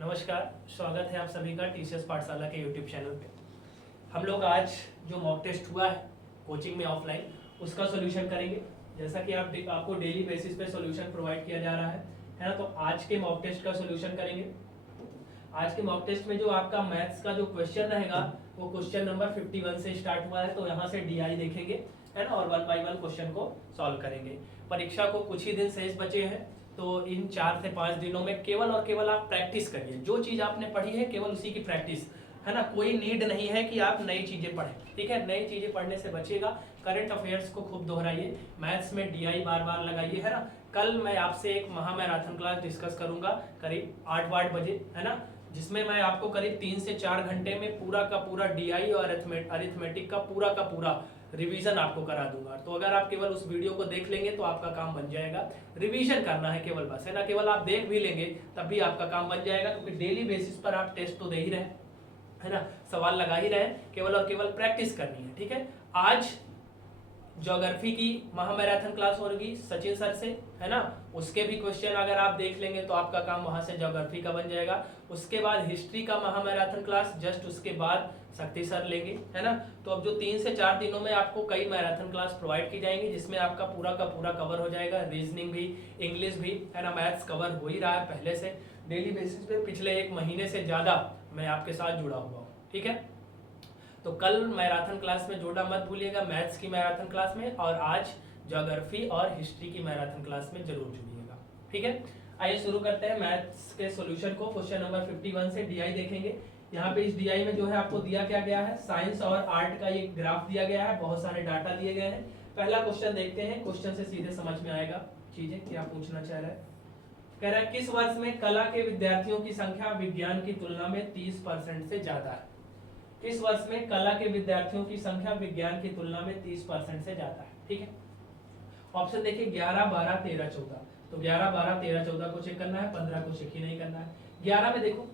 नमस्कार, स्वागत है आप सभी का टीसीएस पाठशाला के यूट्यूब चैनल पे। हम लोग आज जो मॉक टेस्ट हुआ है कोचिंग में ऑफलाइन, उसका सॉल्यूशन करेंगे। जैसा कि आपको डेली बेसिस पे सॉल्यूशन प्रोवाइड किया जा रहा है ना। तो आज के मॉक टेस्ट का सॉल्यूशन करेंगे। आज के मॉक टेस्ट में जो आपका मैथ्स का जो क्वेश्चन रहेगा वो क्वेश्चन नंबर 51 से स्टार्ट हुआ है। तो यहाँ से डीआई देखेंगे, है ना, और 1 बाय 1 क्वेश्चन को सॉल्व करेंगे। परीक्षा को कुछ ही दिन शेष बचे हैं, तो इन 4 से 5 दिनों में केवल और केवल आप प्रैक्टिस करिए। जो चीज आपने पढ़ी है केवल उसी की प्रैक्टिस, है ना। कोई नीड नहीं है कि आप नई चीजें पढ़ें, ठीक है। नई चीजें पढ़ने से बचिएगा। करंट अफेयर्स को खूब दोहराइए, मैथ्स में डीआई बार बार लगाइए, है ना। कल मैं आपसे एक महामैराथन क्लास डिस्कस करूंगा करीब 8 बजे, है ना, जिसमें मैं आपको करीब 3 से 4 घंटे में पूरा का पूरा डीआई और अरिथमेटिक का पूरा रिवीजन आपको करा दूंगा। तो अगर आप केवल उस वीडियो को देख लेंगे तो आपका काम बन जाएगा। रिवीजन करना है केवल, बस, है ना। केवल आप देख भी लेंगे तब भी आपका काम बन जाएगा, क्योंकि डेली बेसिस पर आप टेस्ट तो दे ही रहे, है ना, सवाल लगा ही रहे। केवल और केवल प्रैक्टिस करनी है, ठीक है। आज ज्योग्राफी की महामैराथन क्लास होगी सचिन सर से, है ना। उसके भी क्वेश्चन अगर आप देख लेंगे तो आपका काम वहां से ज्योग्राफी का बन जाएगा। उसके बाद हिस्ट्री का महामैराथन क्लास जस्ट उसके बाद शक्ति सर लेंगे, है ना। तो अब जो 3 से 4 दिनों में आपको कई मैराथन क्लास प्रोवाइड की जाएंगी, जिसमें आपका पूरा का पूरा कवर हो जाएगा। रीजनिंग भी, इंग्लिश भी, है ना, मैथ्स कवर हो ही रहा है पहले से। डेली बेसिस पे पिछले 1 महीने से ज्यादा मैं आपके साथ जुड़ा हुआ हूँ, ठीक है। तो कल मैराथन क्लास में जोड़ना मत भूलिएगा, मैथ्स की मैराथन क्लास में, और आज ज्योग्राफी और हिस्ट्री की मैराथन क्लास में जरूर जुड़िएगा, ठीक है। आइए शुरू करते हैं मैथ्स के सॉल्यूशन को। क्वेश्चन नंबर 51 से डीआई देखेंगे। यहाँ पे इस डीआई में जो है आपको दिया क्या गया है, साइंस और आर्ट का ये ग्राफ दिया गया है, बहुत सारे डाटा दिए गए हैं। पहला क्वेश्चन देखते हैं, क्वेश्चन से सीधे समझ में आएगा चीजें क्या पूछना चाह रहा है। कह रहा है किस वर्ष में कला के विद्यार्थियों की संख्या विज्ञान की तुलना में 30% से ज्यादा है। किस वर्ष में कला के विद्यार्थियों की संख्या विज्ञान की तुलना में 30% से ज्यादा है, ठीक है। ऑप्शन देखिए 11, 12, 13, 14। तो 11, 12, 13, 14 को चेक करना है, 15 को चेक ही नहीं करना है। 11 में देखो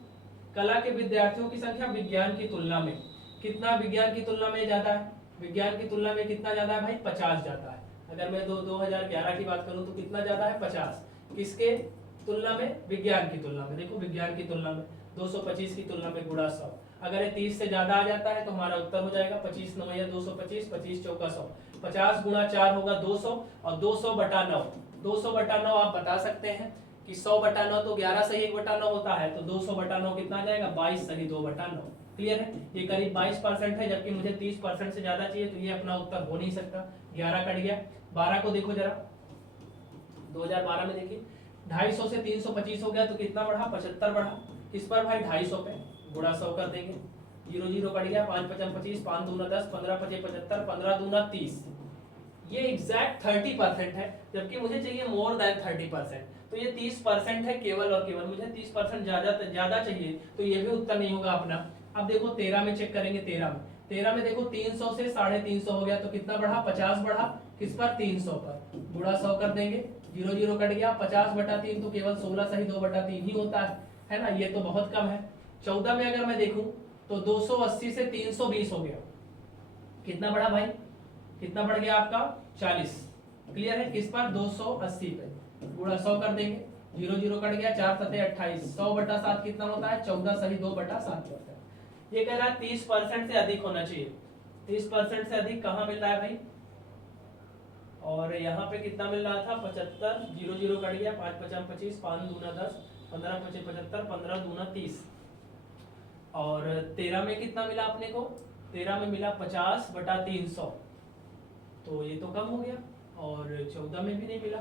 कला के विद्यार्थियों की संख्या विज्ञान की तुलना में कितना, विज्ञान की तुलना में ज्यादा है। विज्ञान की तुलना में कितना ज्यादा है भाई, 50 ज्यादा है। अगर मैं 2011 की बात करूं तो कितना ज्यादा है, 50। किसके तुलना में, विज्ञान की तुलना में। देखो विज्ञान की तुलना में 225 की तुलना में गुणा 100। अगर ये 30 से ज्यादा आ जाता है तो हमारा उत्तर हो जाएगा 25 9 या 225, 25 चौका 100। 50 गुणा 4 होगा 200, और 200 बटा 9, 200 बटा 9 आप बता सकते हैं कि 100 बटा 9 तो 11 सही 1 बटा 9 होता है। तो 200 बटा 9 कितना आ जाएगा, 22 सही 2 बटा 9। क्लियर है। ये करीब 22% है, जबकि मुझे 30% से ज्यादा चाहिए, तो ये अपना उत्तर हो नहीं सकता। 11 कट गया। 12 को देखो जरा, 2012 में देखिए 250 से 325 हो गया तो कितना बढ़ा, 75 बढ़ा। किस पर भाई, 250 पे, गुणा 100 कर देंगे। 0 0 कट गया, 5 5 25, 5 दूना 10, 15 5 75, 15 दूना 30। ये एग्जैक्ट 30% है, जबकि मुझे चाहिए मोर देन 30%। तो ये 30% है केवल और केवल, मुझे 30% ज्यादा चाहिए, तो ये भी उत्तर नहीं होगा अपना। अब देखो 13 में चेक करेंगे। 13 में देखो 300 से 350 हो गया तो कितना बढ़ा, 50 बढ़ा। किस पर, 300 पर, गुणा 100 कर देंगे। 0 0 कट गया, 50 बटा 3 तो केवल 16 सही 2 बटा 3 ही होता है ना। ये तो बहुत कम है। 14 में अगर मैं देखूं तो 280 से 320 हो गया। कितना बढ़ा भाई, कितना बढ़ गया आपका, 40। क्लियर है। किस पर, 280 पे, गुणा 100 कर देंगे। 0 0 कट गया, 4 7 28, 100 बटा 7 कितना होता है, 14 सही 2 बटा 7 होता है। ये कह रहा है 30% से अधिक होना चाहिए। 30% से अधिक कहाँ मिल रहा है भाई, और यहाँ पे कितना मिल रहा था, 75। 0 0 कट गया, 5 5 25, 5 दूना 10, 15 5 75, 15 दूना 30। और 13 में कितना मिला अपने को, 13 में मिला 50 बटा 300, तो ये तो कम हो गया। और 14 में भी नहीं मिला,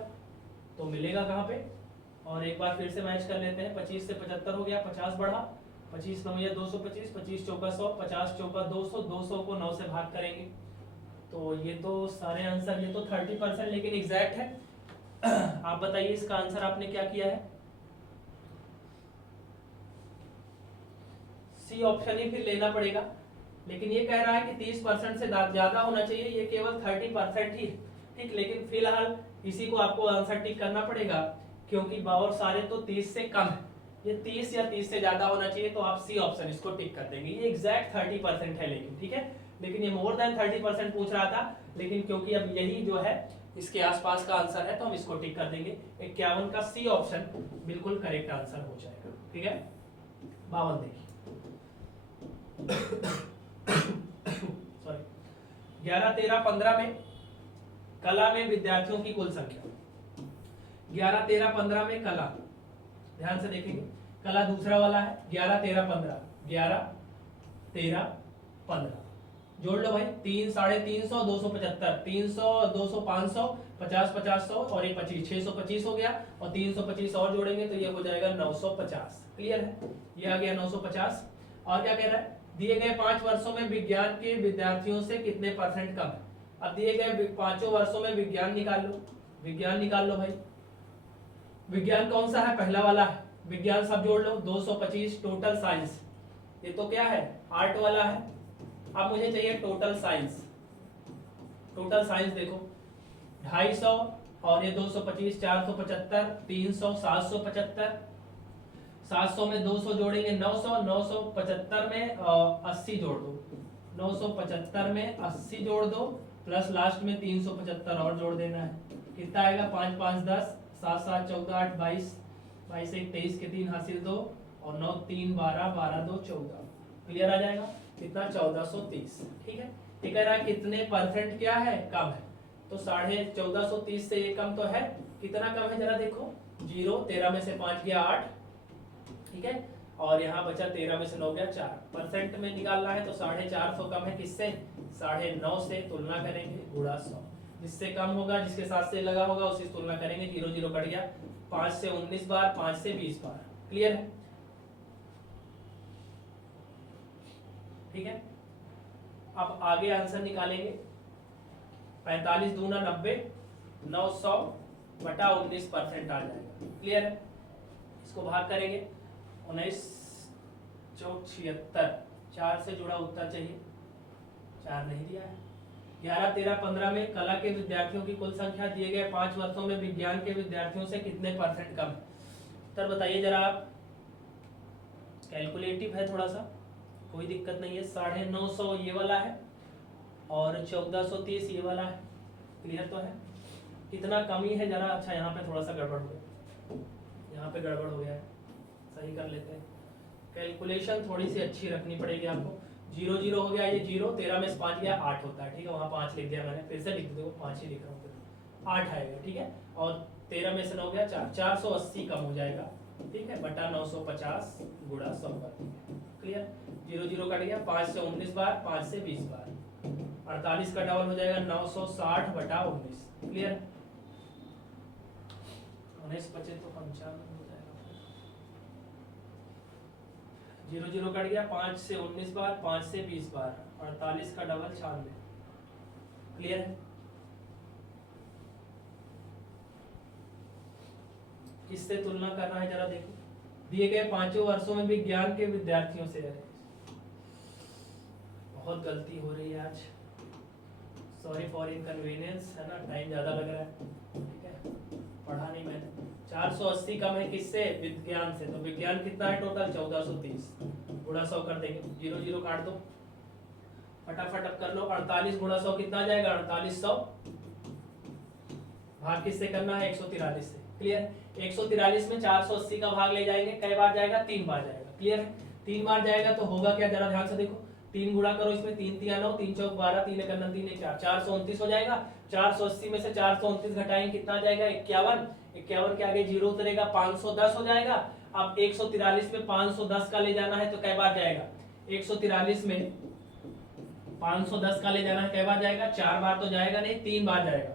तो मिलेगा कहाँ पे। और एक बार फिर से मैच कर लेते हैं। 25 से 75 हो गया, 50 बढ़ा, 25 9 या 225, 25 चौका 100, 50 चौका 200, 200 को 9 से भाग करेंगे। तो ये तो सारे आंसर, ये तो 30%, लेकिन एग्जैक्ट है। आप बताइए इसका आंसर आपने क्या किया है। सी ऑप्शन ही फिर लेना पड़ेगा, लेकिन ये कह रहा है कि 30% से ज्यादा होना चाहिए, ये केवल 30% ही, ठीक। लेकिन फिलहाल इसी को आपको आंसर टिक करना पड़ेगा, क्योंकि और सारे तो 30 से कम है। ये 30 या 30 से ज्यादा होना चाहिए, तो आप सी ऑप्शन इसको टिक कर देंगे। ये एग्जैक्ट 30% है, लेकिन ठीक है। लेकिन ये मोर देन 30% पूछ रहा था, लेकिन क्योंकि अब यही जो है इसके आसपास का आंसर है, तो हम इसको टिक कर देंगे। 51 का सी ऑप्शन बिल्कुल करेक्ट आंसर हो जाएगा, ठीक है। 52 देखिए सॉरी 11, 13, 15 में कला में विद्यार्थियों की कुल संख्या 11, 13, 15 में कला, ध्यान से देखेंगे कला दूसरा वाला है 11, 13, 15, 11, 13, 15 जोड़ लो भाई 3, 350, 275, 300, 200, 500, 50, 50, 100 और ये 25, 625 हो गया और 325 और जोड़ेंगे तो ये हो जाएगा 950। क्लियर है, ये आ गया 950। और क्या कह रहा है, दिए गए 5 वर्षों में विज्ञान के विद्यार्थियों से कितने परसेंट कम है। अब दिए गए 5 वर्षों में विज्ञान निकाल लो, विज्ञान निकाल लो भाई। विज्ञान कौन सा है, पहला वाला है विज्ञान, सब जोड़ लो 225 टोटल साइंस, ये तो क्या है आर्ट वाला है। अब मुझे चाहिए टोटल साइंस, टोटल साइंस देखो 250 और ये 225, 475, 300, 775, 700 में 200 जोड़ेंगे 900, 975 में 80 जोड़ दो, 975 में 80 जोड़ दो प्लस लास्ट में 375 और जोड़ देना है, कितना आएगा 5, 5, 10, 7, 7, 14, 8, 22, 22, 1, 23 के 3 हासिल 2 और 9, 3, 12, 12, 2, 14। क्लियर आ जाएगा कितना 1430। ठीक है, ये कह रहा है कितने परसेंट क्या है कम है, तो 1430 से ये कम तो है, कितना कम है जरा देखो 0, 13 में से 5 गया 8, ठीक है, और यहाँ बचा 13 में से 9 गया 4, परसेंट में निकालना है तो 450 कम है किससे, 9.5 से तुलना करेंगे गुणा 100, जिससे कम होगा जिसके साथ से लगा होगा उसकी तुलना करेंगे, 0 0 कट गया, 5 से 19 बार, 5 से 20 बार। क्लियर है, ठीक है। अब आगे आंसर निकालेंगे 45 दूना 90, 900 बटा 19% आ जाएगा। क्लियर है, इसको भाग करेंगे 19 चौक 76, 4 से जुड़ा उत्तर चाहिए, 4 नहीं दिया है। 11, 13, 15 में कला के विद्यार्थियों की कुल संख्या दिए गए 5 वर्षों में विज्ञान के विद्यार्थियों से कितने परसेंट कम है। उत्तर बताइए जरा आप, कैलकुलेटिव है थोड़ा सा, कोई दिक्कत नहीं है। 950 ये वाला है और 1430 ये वाला है, क्लियर तो है, कितना कमी है जरा। अच्छा यहाँ पे थोड़ा सा गड़बड़ हो गया, यहाँ पे गड़बड़ हो गया है, सही कर लेते हैं। कैलकुलेशन थोड़ी सी अच्छी रखनी पड़ेगी आपको। 0 0 हो गया, ये 0, 13 में से 5 गया 8 होता है, ठीक है, वहाँ 5 लिख दिया मैंने, फिर से लिख दो 5 ही लिख रहा हूँ, 8 आएगा, ठीक है, और 13 में से 9 गया 4, 480 कम हो जाएगा, ठीक है, बटा 950 गुणा 100 कर दिया। क्लियर, 0 0 कट गया, 5 से 19 बार, 5 से 20 बार, 48 का डबल हो जाएगा 960 बटा 19। क्लियर, 19 बचे तो 95 हो जाएगा, 0 0 कट गया, 5 से 19 बार, 5 से 20 बार, 48 का डबल 96। क्लियर है, किससे तुलना करना है जरा देखो, दिए गए 5 वर्षों में विज्ञान के विद्यार्थियों से। बहुत गलती हो रही है आज, सॉरी फॉर इनकन्वीनियंस, है ना, टाइम ज्यादा लग रहा है, ठीक है, पढ़ा नहीं मैंने। 480 कम है किससे, विज्ञान से, तो विज्ञान कितना है टोटल 1430, गुणा 100 कर देंगे, 0 0 काट दो, फटाफट अब कर लो, 48 गुणा 100 कितना आ जाएगा 4800, भाग किससे करना है 143 से। क्लियर, 143 में 480 का भाग ले जाएंगे, कई बार जाएगा 3 बार जाएगा। क्लियर है, 3 बार जाएगा तो होगा क्या जरा ध्यान से देखो, 3 गुणा करो इसमें, 3 3 9, 3 चौक 12, 3 1 9, 3 1 4, 429 हो जाएगा। 480 में से 429 घटाएंगे कितना आ जाएगा 51, 51 के आगे 0 उतरेगा 510 हो जाएगा। अब 143 में 510 का ले जाना है तो कई बार जाएगा, 143 में 510 का ले जाना है, कई बार जाएगा, 4 बार तो जाएगा नहीं, 3 बार जाएगा,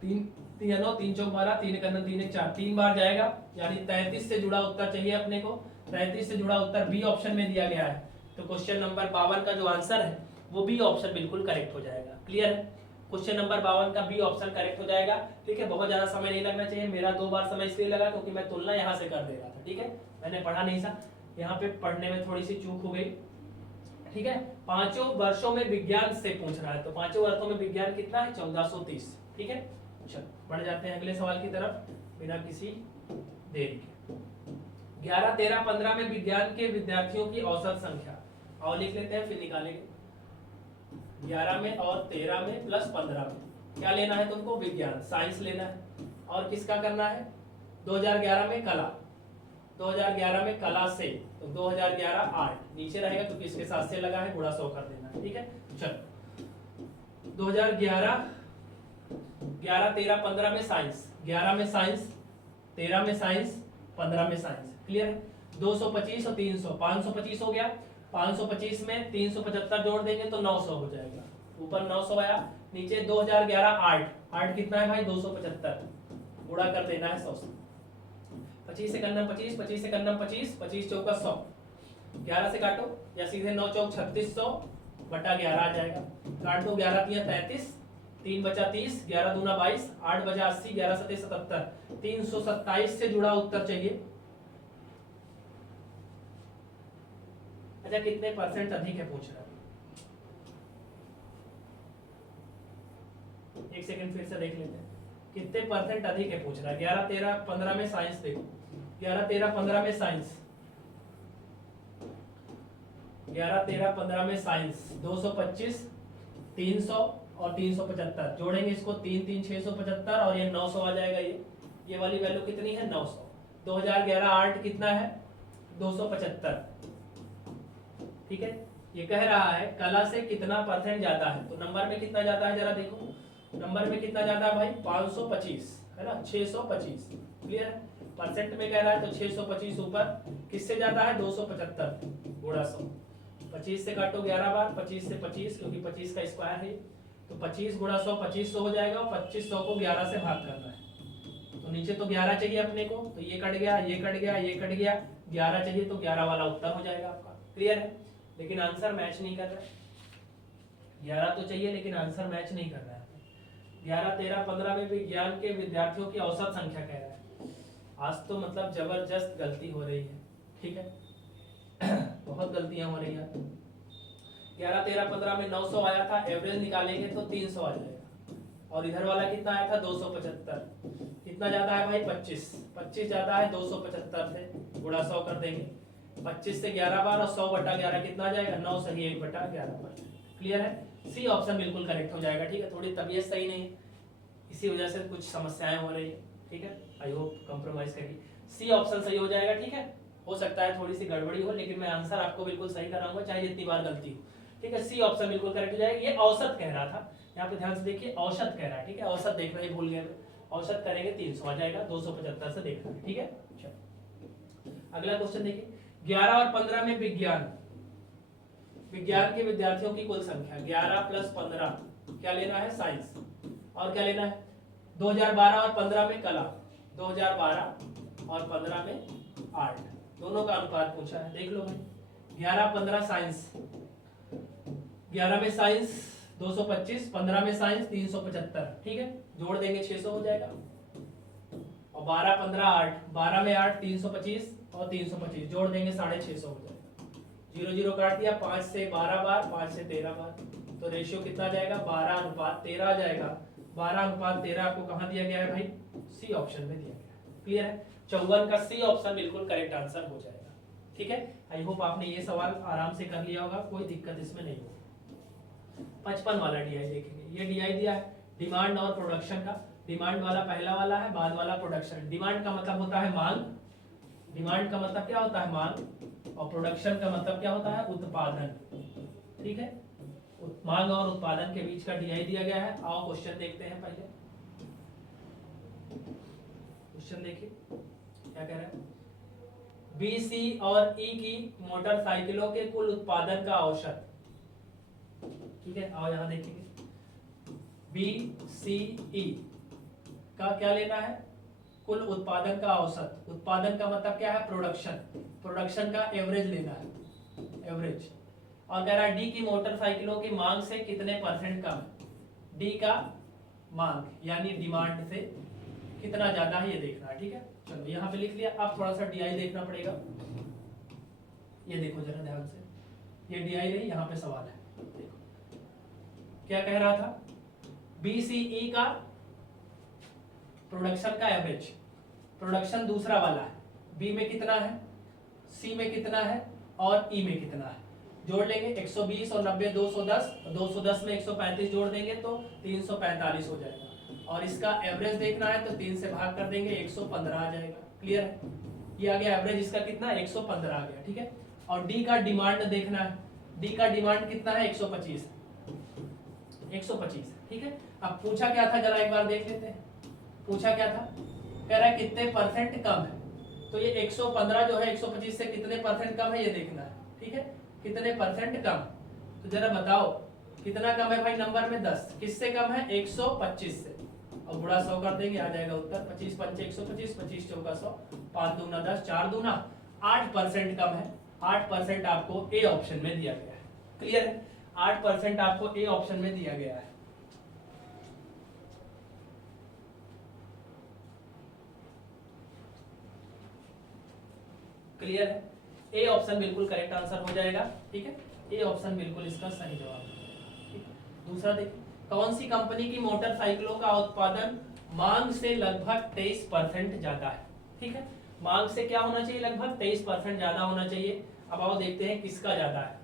3 3 9, 3 चौक 12, 3 1 9, 3 1 4, 3 बार जाएगा, यानी 33 से जुड़ा उत्तर चाहिए अपने को। 33 से जुड़ा उत्तर बी ऑप्शन में दिया गया है, तो क्वेश्चन नंबर 52 का जो आंसर है वो बी ऑप्शन बिल्कुल करेक्ट हो जाएगा। क्लियर है, क्वेश्चन नंबर 52 का बी ऑप्शन करेक्ट हो जाएगा। ठीक है, बहुत ज्यादा समय नहीं लगना चाहिए, मेरा 2 बार समय इसलिए लगा क्योंकि मैं तुलना यहाँ से कर दे रहा था, ठीक है, मैंने पढ़ा नहीं था, यहाँ पे पढ़ने में थोड़ी सी चूक हो गई। ठीक है, 5 वर्षों में विज्ञान से पूछ रहा है, तो 5 वर्षों में विज्ञान कितना है 1430। ठीक है, चलो बढ़ जाते हैं अगले सवाल की तरफ बिना किसी देरी के। 11, 13, 15 में विज्ञान के विद्यार्थियों की औसत संख्या, और लिख लेते हैं फिर निकालेंगे। 11 में और 13 में प्लस 15 में क्या लेना है तुमको, विज्ञान साइंस लेना है, और किसका करना है 2011 में कला, 2011 में कला से, तो 2011 आर्ट नीचे रहेगा क्योंकि इसके साथ से लगा है, गुणा 100 कर देना है, ठीक है। चलो 2011 11 13 15 में साइंस, 11 में साइंस, 13 में साइंस, 15 में साइंस, क्लियर है। 225 और 300, 525 हो गया, 525 में 375 जोड़ देंगे तो 900 हो जाएगा, ऊपर 900 आया, नीचे 2011 आर्ट, आर्ट कितना है भाई 275, गुणा कर देना है 100 से, 25 से करना 25, 25 से करना 25, 25 चौका 100, 11 से काटो या सीधे 9 चौक 3600 बटा 11 आ जाएगा, काट दो, 11 तिया 33, 3 बचा 30, 11 दूना 22, 8 बजा 80, 11 सते 77, 327 से जुड़ा उत्तर चाहिए। अच्छा कितने परसेंट अधिक है पूछ रहा है, एक सेकंड फिर से देख लेते हैं कितने परसेंट अधिक है पूछ रहा है। 11 13 15 में साइंस देखो, 11 13 15 में साइंस, 11 13 15 में साइंस 225, 300 और 375 जोड़ेंगे इसको, 3 3 675 और ये 900 आ जाएगा, ये वाली वैल्यू कितनी है 900। 2011 आर्ट कितना है 275, ठीक है। ये कह रहा है कला से कितना परसेंट जाता है, तो नंबर में कितना जाता है जरा देखो, नंबर में कितना जाता है भाई 525 है ना, 625, क्लियर है। परसेंट में कह रहा है तो 625 ऊपर किससे जाता है 275 गुणा 100, 25 से काटो 11 बार, 25 से 25 क्योंकि 25 का स्क्वायर है, तो 25 गुणा 100 2500 हो जाएगा, और 2500 को 11 से भाग करना है, तो नीचे तो 11 चाहिए अपने को, तो ये कट गया, ये कट गया, ये कट गया, 11 चाहिए तो 11 वाला उत्तर हो जाएगा आपका, क्लियर है। लेकिन आंसर मैच नहीं कर रहा है, 11 तो चाहिए लेकिन आंसर मैच नहीं कर रहा है। 11 13 15 में विज्ञान के विद्यार्थियों की औसत संख्या कह रहा है, आज तो मतलब जबरदस्त गलती हो रही है, ठीक है बहुत गलतियां हो रही है। 11 13 15 में 900 आया था, एवरेज निकालेंगे तो 300 आ जाएगा, और इधर वाला कितना आया था 275, कितना ज्यादा है भाई 25, 25 ज्यादा है 275 से, गुणा 100 कर देंगे, 25 से 11 बार और 100 बटा 11 कितना आ जाएगा 9 सही 1 बटा 11, क्लियर है। सी ऑप्शन बिल्कुल करेक्ट हो जाएगा, ठीक है। थोड़ी तबीयत सही नहीं है, इसी वजह से कुछ समस्याएं हो रही है, ठीक है, आई होप कंप्रोमाइज करिए, सी ऑप्शन सही हो जाएगा, ठीक है। हो सकता है थोड़ी सी गड़बड़ी हो लेकिन मैं आंसर आपको बिल्कुल सही कराऊंगा चाहे जितनी बार गलती हो, ठीक है। सी ऑप्शन बिल्कुल करेक्ट हो जाएगा। ये औसत कह रहा था, यहाँ पे ध्यान से देखिए औसत कह रहा है, ठीक है, औसत देखना ही भूल गए, औसत करेंगे 300 आ जाएगा, 275 से देखना, ठीक है। अगला क्वेश्चन देखिए, 11 और 15 में विज्ञान, विज्ञान के विद्यार्थियों की कुल संख्या 11 प्लस 15 क्या लेना है साइंस, और क्या लेना है 2012 और 15 में कला, 2012 और 15 में आर्ट, दोनों का अनुपात पूछा है, देख लो भाई 11 15 साइंस, 11 में साइंस 225, 15 में साइंस 375, ठीक है, जोड़ देंगे 600 हो जाएगा, और 12 15 आर्ट, 12 में आर्ट 325 और 325 जोड़ देंगे 650 हो जाएगा, 0 0 काट दिया, 5 से 12 बार, 5 से 13 बार, तो रेशियो कितना जाएगा 12:13 आ जाएगा। 12:13 आपको कहां दिया गया है भाई, सी ऑप्शन में दिया गया है, क्लियर है। 54 का सी ऑप्शन बिल्कुल करेक्ट आंसर हो जाएगा, ठीक है। आई होप आपने ये सवाल आराम से कर लिया होगा, कोई दिक्कत इसमें नहीं होगी। 55 वाला डीआई देखेंगे, ये डीआई दिया है डिमांड और प्रोडक्शन का, डिमांड वाला पहला वाला है, बाद वाला प्रोडक्शन। डिमांड का मतलब होता है मांग, डिमांड का मतलब क्या होता है मांग, और प्रोडक्शन का मतलब क्या होता है उत्पादन, ठीक है। मांग और उत्पादन के बीच का डीआई दिया गया है। आओ क्वेश्चन देखते हैं, पहले क्वेश्चन देखिए क्या कह रहा है, बी सी और ई की मोटरसाइकिलों के कुल उत्पादन का औसत, ठीक है। आओ यहां देखेंगे, बी सी ई का क्या लेना है कुल उत्पादन का औसत, उत्पादन का मतलब क्या है प्रोडक्शन, प्रोडक्शन का एवरेज लेना है, एवरेज, और कह रहा है डी की मोटरसाइकिलों की मांग से कितने परसेंट कम है, डी का मांग यानी डिमांड से कितना ज्यादा है ये देखना है, ठीक है। चलो यहाँ पे लिख लिया, अब थोड़ा सा डीआई देखना पड़ेगा, ये देखो जरा ध्यान से, ये डीआई नहीं यहाँ पे सवाल है, देखो क्या कह रहा था, बीसीई का प्रोडक्शन का एवरेज, प्रोडक्शन दूसरा वाला है, बी में कितना है, सी में कितना है और ई में कितना है, जोड़ लेंगे 120 और 90 210, 210 में 135 जोड़ देंगे तो 345 हो जाएगा, और इसका एवरेज देखना है तो 3 से भाग कर देंगे 115 आ जाएगा, क्लियर है। ये आ गया एवरेज इसका कितना 115 आ गया, ठीक है। और डी का डिमांड देखना है, डी का डिमांड कितना है 125, 125, ठीक है। अब पूछा क्या था जरा एक बार देख लेते हैं, पूछा क्या था, कह रहा है कितने परसेंट कम है, तो ये 115 जो है 125 से कितने परसेंट कम है ये देखना है, ठीक है, कितने परसेंट कम। तो जरा बताओ कितना कम है भाई, नंबर में 10, किससे कम है 125 से, और गुणा 100 कर देंगे, आ जाएगा उत्तर 25 पंचे 125, 25 चौका 100, 5 दूना 10, 4 दूना 8% कम है। 8% आपको ए ऑप्शन में दिया गया है, क्लियर है, 8% आपको ए ऑप्शन में दिया गया है। क्लियर है, ए ऑप्शन बिल्कुल करेक्ट आंसर हो जाएगा, ठीक है, ए ऑप्शन बिल्कुल इसका सही जवाब है, ठीक है। दूसरा देखिए, कौन सी कंपनी की मोटरसाइकिलों का उत्पादन मांग से लगभग 23% ज्यादा है, ठीक है, मांग से क्या होना चाहिए, लगभग 23% ज्यादा होना चाहिए। अब आओ देखते हैं किसका ज्यादा है,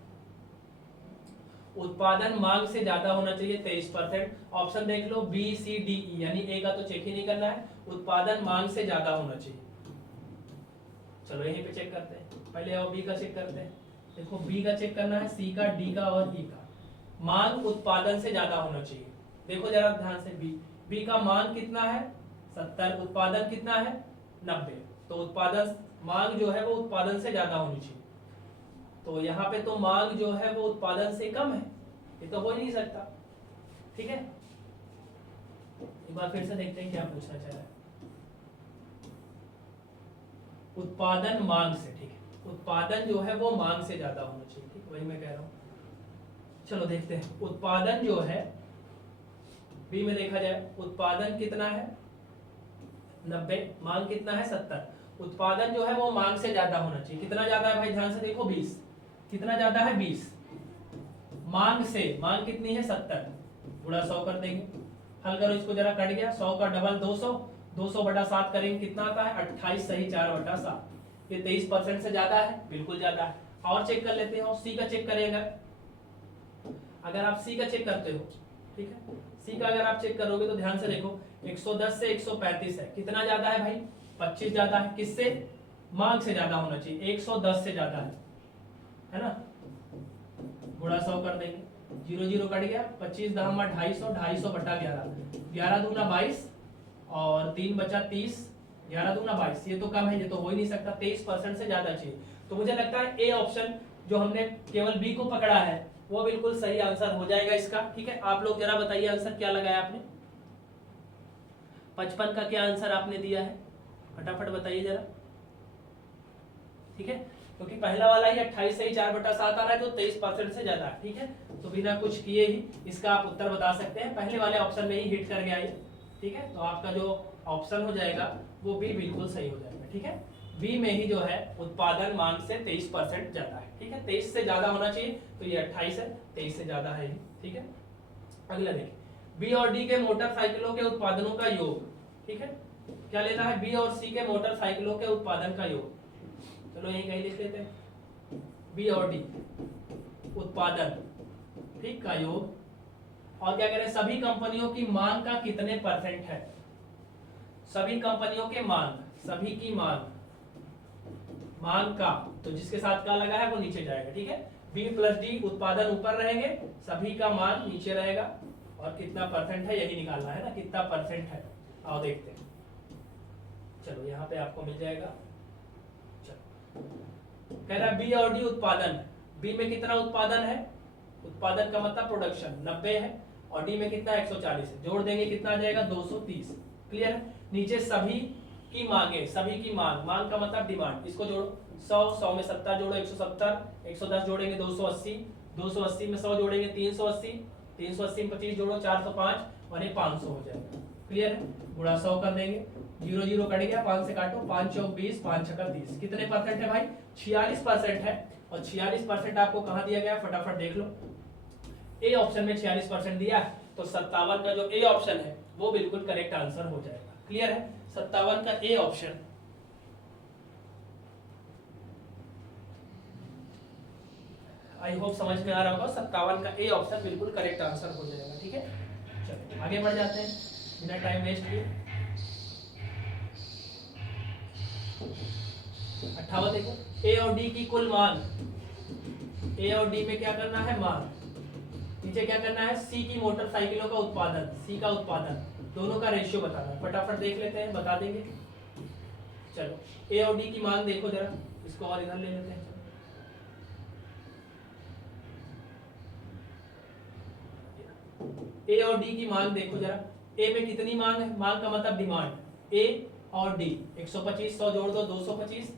उत्पादन मांग से ज्यादा होना चाहिए 23%। ऑप्शन देख लो बी सी डी ई, यानी ए का तो चेक ही नहीं करना है, उत्पादन मांग से ज्यादा होना चाहिए। चलो यहीं पे चेक करते हैं, पहले आओ बी का चेक करते हैं, देखो बी का चेक करना है, सी का, डी का और ई का। मांग उत्पादन से ज्यादा होना चाहिए, देखो जरा ध्यान से, बी का मांग कितना है 70, उत्पादन कितना है 90, तो उत्पादन मांग जो है वो उत्पादन से ज्यादा होनी चाहिए। तो यहाँ पे तो मांग जो है वो उत्पादन से कम है, ये तो हो ही नहीं सकता, ठीक है। एक बार फिर से देखते हैं क्या पूछना चाह रहा है, उत्पादन मांग से, ठीक है, उत्पादन जो है वो मांग से ज्यादा होना चाहिए, ठीक, वही मैं कह रहा हूं। चलो देखते हैं, उत्पादन जो है बी में देखा जाए, उत्पादन कितना है 90, मांग कितना है 70, उत्पादन जो है वो मांग से ज्यादा होना चाहिए। कितना ज्यादा है भाई, ध्यान से देखो 20, कितना ज्यादा है 20, मांग से, मांग कितनी है 70, गुणा 100 कर देंगे, हल करो इसको जरा, कट गया, 100 का डबल 200, 200 बटा 7 करेंगे, कितना आता है 28, सही 4 बटा 7, ये 23% से ज्यादा है, बिल्कुल ज्यादा है। और चेक कर लेते हैं, सी का चेक करेगा, अगर आप सी का चेक करते हो, ठीक है, सी का अगर आप चेक करोगे तो ध्यान से देखो, 110 से 135 है, कितना ज्यादा है भाई 25 ज्यादा है, किससे, मांग से ज्यादा होना चाहिए, 110 से ज्यादा है ना, गुणा 100 कर देंगे, 0 0 कट गया, 25 दहमा 250, 250 बटा 11, 11 दूना 22 और 3 बचा 30, 11 दूना 22, ये तो कम है, ये तो हो ही नहीं सकता, 23% से ज्यादा चाहिए। तो मुझे लगता है ए ऑप्शन जो हमने केवल बी को पकड़ा है वो बिल्कुल सही आंसर हो जाएगा इसका, ठीक है। आप लोग जरा बताइए आंसर क्या लगाया आपने, 55 का क्या आंसर आपने दिया है, फटाफट बताइए जरा, ठीक है, क्योंकि पहला वाला ही 28 से ही 4 बटा 7 आ रहा है, तो 23% से ज्यादा है, ठीक है। तो बिना कुछ किए ही इसका आप उत्तर बता सकते हैं, पहले वाले ऑप्शन में ही हिट कर गया ये, ठीक है। तो आपका जो ऑप्शन हो जाएगा वो बी बिल्कुल सही हो जाएगा, ठीक है। बी में ही जो है उत्पादन मांग से 23% ज्यादा है, ठीक है, 23 से ज्यादा होना चाहिए, तो ये 28 है, 23 से ज्यादा है, ठीक है। अगला देखिए, बी और डी के मोटरसाइकिलों के उत्पादनों का योग, ठीक है, क्या लेना है, बी और सी के मोटरसाइकिलों के उत्पादन का योग, चलो यही कहीं लिख लेते हैं, बी और डी उत्पादन, ठीक, का योग, और क्या कह रहे हैं, सभी कंपनियों की मांग का कितने परसेंट है, सभी कंपनियों के मांग, सभी की मांग, मांग का, तो जिसके साथ का लगा है वो नीचे जाएगा, ठीक है, बी प्लस डी, उत्पादन ऊपर रहेंगे, सभी का मांग नीचे रहेगा, और कितना परसेंट है यही निकालना है ना, कितना परसेंट है, आओ देखते हैं। चलो यहाँ पे आपको मिल जाएगा, चलो कह रहा है बी और डी उत्पादन, बी में कितना उत्पादन है, उत्पादन का मतलब प्रोडक्शन 90 है, और डी में कितना 140 है, जोड़ देंगे कितना आ जाएगा 230, क्लियर है। नीचे सभी की मांगे, सभी की मांग, मांग का मतलब डिमांड, इसको जोड़ो, 100 100 में 70 जोड़ो 170, 110 जोड़ेंगे 280, 280 में 100 जोड़ेंगे 380, 380 में 25 जोड़ो 405, और ये 500 हो जाएगा, क्लियर है, गुणा 100 कर देंगे, 0 0 कट गया, 5 से काटो, 5 चौक 20, 5 छक्का 30, कितने परसेंट है भाई 46% है, और 46% आपको कहाँ दिया गया, फटाफट देख लो, ए ऑप्शन में 46% दिया है, तो 57 का जो ए ऑप्शन है वो बिल्कुल करेक्ट आंसर हो जाएगा, क्लियर है, 57 का ए ऑप्शन। आई होप समझ में आ रहा होगा, 57 का ए ऑप्शन बिल्कुल करेक्ट आंसर हो जाएगा, ठीक है। चलो आगे बढ़ जाते हैं बिना टाइम वेस्ट किए। 58 देखो, ए और डी की कुल मांग, ए और डी में क्या करना है मांग, नीचे क्या करना है सी की मोटरसाइकिलों का उत्पादन, सी का उत्पादन, दोनों का रेशियो बताना है। फटाफट देख लेते हैं, बता देंगे। चलो ए और डी की मांग देखो जरा, इसको और इधर ले लेते हैं। ए और डी की मांग देखो जरा, ए में कितनी मांग है, मांग का मतलब डिमांड, ए और डी 125, 100 जोड़ दो 225,